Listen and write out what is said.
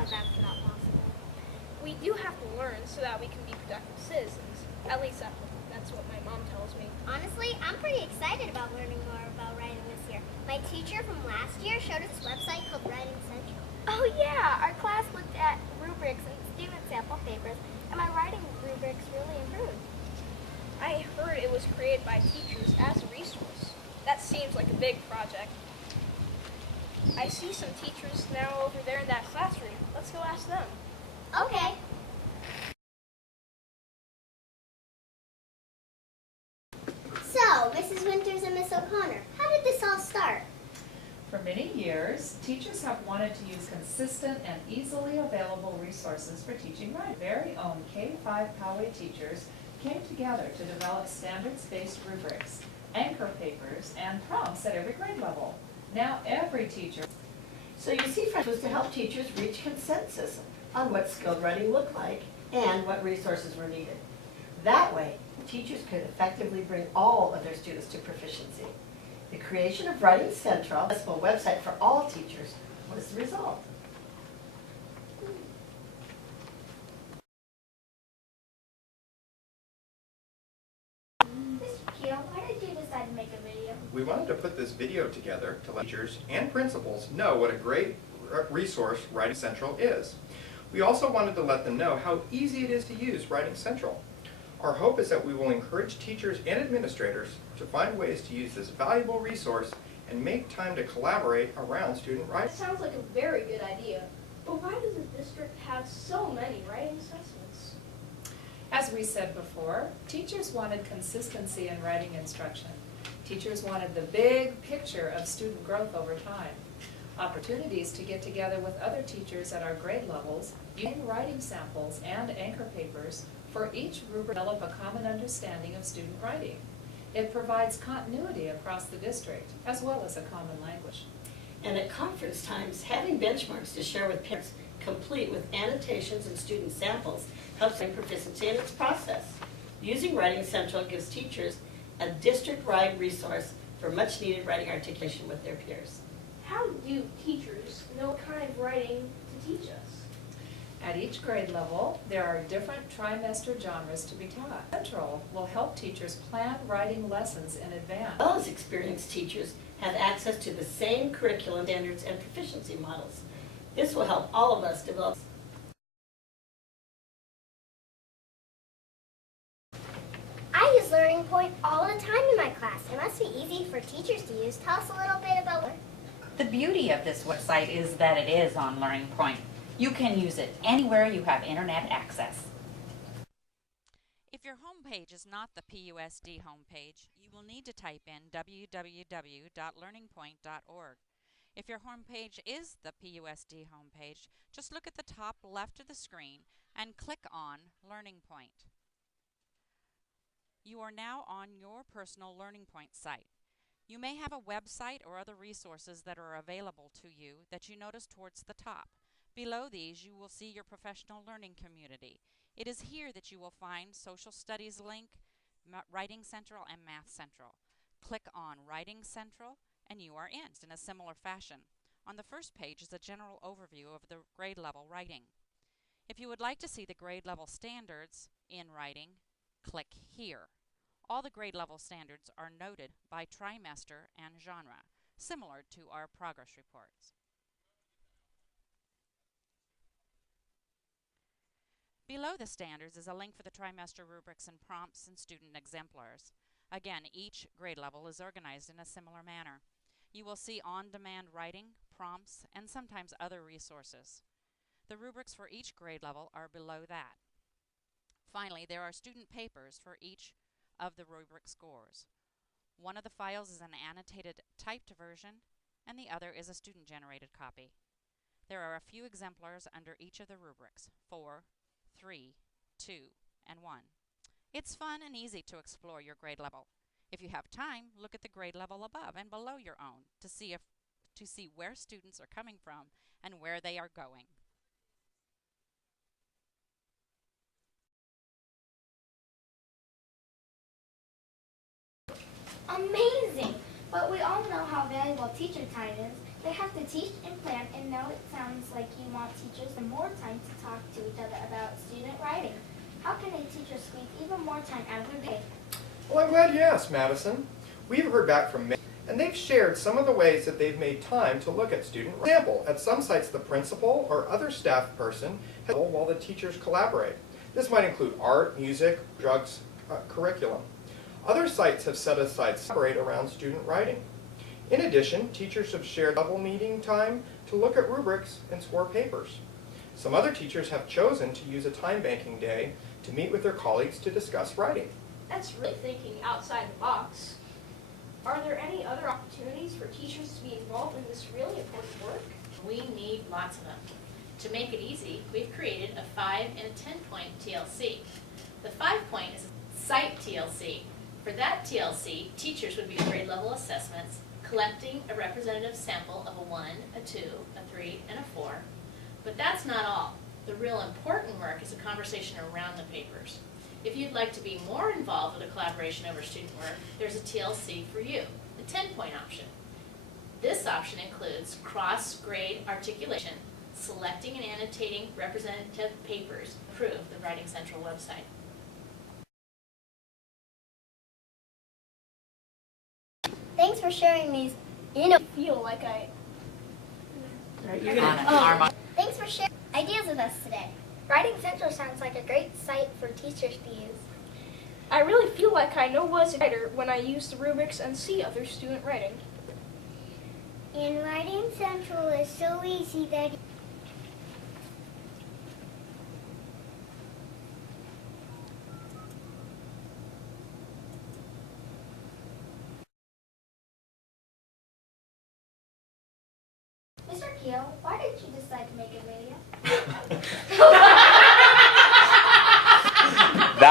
No, that's not possible. We do have to learn so that we can be productive citizens. At least that's what my mom tells me. Honestly, I'm pretty excited about learning more about writing this year. My teacher from last year showed us a website called Writing Central. Oh yeah, our class looked at rubrics and student sample papers, and my writing rubrics really improved. I heard it was created by teachers as a resource. That seems like a big project. I see some teachers now over there in that classroom. Let's go ask them. Okay. So, Mrs. Winters and Miss O'Connor, how did this all start? For many years, teachers have wanted to use consistent and easily available resources for teaching writing. Very own K-5 Poway teachers came together to develop standards-based rubrics, anchor papers, and prompts at every grade level. Now every teacher... So you see, friends, was to help teachers reach consensus on what skilled writing looked like and what resources were needed. That way, teachers could effectively bring all of their students to proficiency. The creation of Writing Central, a accessible website for all teachers, was the result. Mr. Keel, why did you decide to make a video? We wanted to put this video together to let teachers and principals know what a great resource Writing Central is. We also wanted to let them know how easy it is to use Writing Central. Our hope is that we will encourage teachers and administrators to find ways to use this valuable resource and make time to collaborate around student That writing. sounds like a very good idea. But why does the district have so many writing assessments? As we said before, teachers wanted consistency in writing instruction. Teachers wanted the big picture of student growth over time. Opportunities to get together with other teachers at our grade levels, using writing samples and anchor papers for each rubric, develop a common understanding of student writing. It provides continuity across the district, as well as a common language. And at conference times, having benchmarks to share with parents, complete with annotations and student samples, helps in proficiency in its process. Using Writing Central gives teachers a district-wide resource for much-needed writing articulation with their peers. How do teachers know what kind of writing to teach us? At each grade level, there are different trimester genres to be taught. Central will help teachers plan writing lessons in advance. As well as experienced teachers have access to the same curriculum standards and proficiency models. This will help all of us develop. I use Learning Point all the time in my class. It must be easy for teachers to use. Tell us a little bit about it. The beauty of this website is that it is on Learning Point. You can use it anywhere you have internet access. If your homepage is not the PUSD homepage, you will need to type in www.learningpoint.org. If your homepage is the PUSD homepage, just look at the top left of the screen and click on Learning Point. You are now on your personal Learning Point site. You may have a website or other resources that are available to you that you notice towards the top. Below these, you will see your professional learning community. It is here that you will find Social Studies link, Writing Central, and Math Central. Click on Writing Central, and you are in a similar fashion. On the first page is a general overview of the grade level writing. If you would like to see the grade level standards in writing, click here. All the grade level standards are noted by trimester and genre, similar to our progress reports. Below the standards is a link for the trimester rubrics and prompts and student exemplars. Again, each grade level is organized in a similar manner. You will see on-demand writing, prompts, and sometimes other resources. The rubrics for each grade level are below that. Finally, there are student papers for each of the rubric scores. One of the files is an annotated typed version, and the other is a student-generated copy. There are a few exemplars under each of the rubrics: 4, 3, 2, and 1. It's fun and easy to explore your grade level. If you have time, look at the grade level above and below your own to see where students are coming from and where they are going. Amazing! But we all know how valuable teacher time is. They have to teach and plan, and now it sounds like you want teachers more time to talk to each other about student writing. How can a teacher squeeze even more time out of their day? Well, I'm glad you asked, Madison. We've heard back from many, and they've shared some of the ways that they've made time to look at student writing. For example, at some sites the principal or other staff person has while the teachers collaborate. This might include art, music, drugs, curriculum. Other sites have set aside separate around student writing. In addition, teachers have shared double meeting time to look at rubrics and score papers. Some other teachers have chosen to use a time banking day to meet with their colleagues to discuss writing. That's really thinking outside the box. Are there any other opportunities for teachers to be involved in this really important work? We need lots of them. To make it easy, we've created a 5 and a 10-point TLC. The 5-point is a site TLC. For that TLC, teachers would be grade level assessments, collecting a representative sample of a 1, a 2, a 3, and a 4. But that's not all. The real important work is a conversation around the papers. If you'd like to be more involved with a collaboration over student work, there's a TLC for you, the 10-point option. This option includes cross-grade articulation, selecting and annotating representative papers, approve the Writing Central website. Thanks for sharing these. I feel like I... Right, you're gonna, Armand. Thanks for sharing ideas with us today. Writing Central sounds like a great site for teachers to use. I really feel like I know as a writer when I use the rubrics and see other student writing. And Writing Central is so easy that Mr. Keel, why did you decide to make a video?